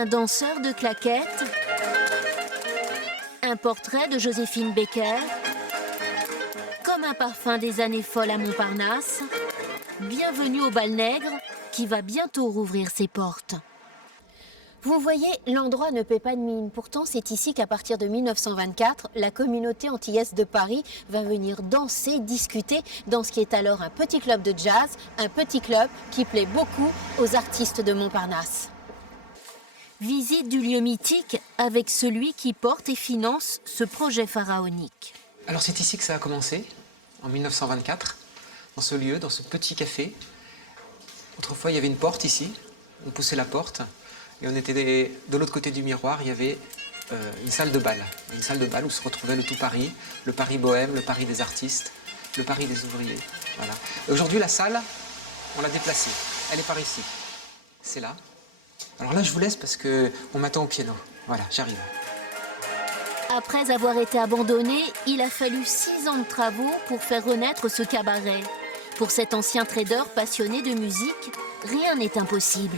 un danseur de claquettes, un portrait de Joséphine Baker, comme un parfum des années folles à Montparnasse. Bienvenue au Bal Nègre, qui va bientôt rouvrir ses portes. Vous voyez, l'endroit ne paie pas de mine. Pourtant, c'est ici qu'à partir de 1924, la communauté antillaise de Paris va venir danser, discuter dans ce qui est alors un petit club de jazz, un petit club qui plaît beaucoup aux artistes de Montparnasse. Visite du lieu mythique avec celui qui porte et finance ce projet pharaonique. Alors c'est ici que ça a commencé, en 1924, dans ce lieu, dans ce petit café. Autrefois, il y avait une porte ici, on poussait la porte. Et on était de l'autre côté du miroir, il y avait une salle de bal. Une salle de bal où se retrouvait le tout Paris, le Paris bohème, le Paris des artistes, le Paris des ouvriers. Voilà. Aujourd'hui, la salle, on l'a déplacée. Elle est par ici. C'est là. Alors là, je vous laisse parce qu'on m'attend au piano. Voilà, j'arrive. Après avoir été abandonné, il a fallu 6 ans de travaux pour faire renaître ce cabaret. Pour cet ancien trader passionné de musique, rien n'est impossible.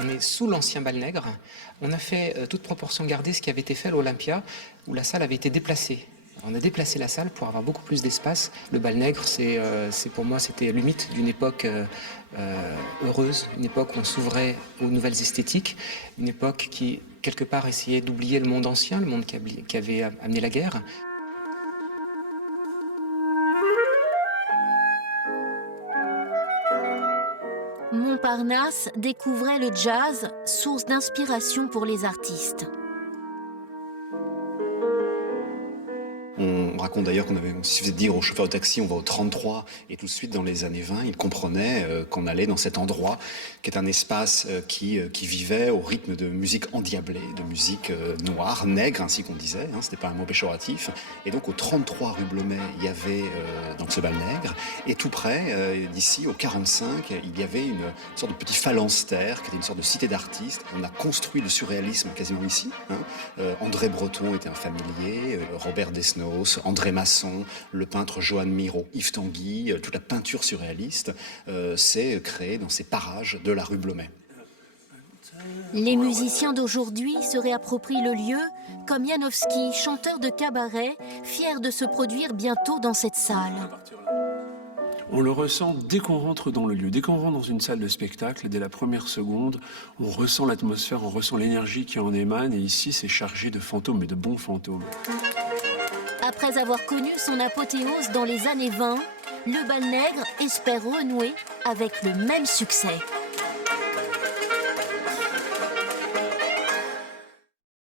On est sous l'ancien Bal Nègre. On a fait, toute proportion gardée, ce qui avait été fait à l'Olympia, où la salle avait été déplacée. On a déplacé la salle pour avoir beaucoup plus d'espace. Le Bal Nègre, pour moi, c'était le mythe d'une époque heureuse, une époque où on s'ouvrait aux nouvelles esthétiques, une époque qui, quelque part, essayait d'oublier le monde ancien, le monde qui avait amené la guerre. Montparnasse découvrait le jazz, source d'inspiration pour les artistes. On raconte d'ailleurs qu'on suffisait de dire au chauffeur de taxi on va au 33 et tout de suite dans les années 20 il comprenait qu'on allait dans cet endroit qui est un espace qui vivait au rythme de musique endiablée, de musique noire, nègre ainsi qu'on disait, hein, c'était pas un mot péjoratif. Et donc au 33 rue Blomet il y avait donc ce Bal Nègre et tout près d'ici au 45 il y avait une sorte de petit phalanstère qui était une sorte de cité d'artistes. On a construit le surréalisme quasiment ici, hein. André Breton était un familier, Robert Desnos, André Masson, le peintre Johan Miro, Yves Tanguy, toute la peinture surréaliste s'est créée dans ces parages de la rue Blomet. Les musiciens d'aujourd'hui se réapproprient le lieu, comme Janowski, chanteur de cabaret, fier de se produire bientôt dans cette salle. On le ressent dès qu'on rentre dans le lieu, dès qu'on rentre dans une salle de spectacle, dès la première seconde, on ressent l'atmosphère, on ressent l'énergie qui en émane, et ici c'est chargé de fantômes, mais de bons fantômes. Après avoir connu son apothéose dans les années 20, le Bal Nègre espère renouer avec le même succès.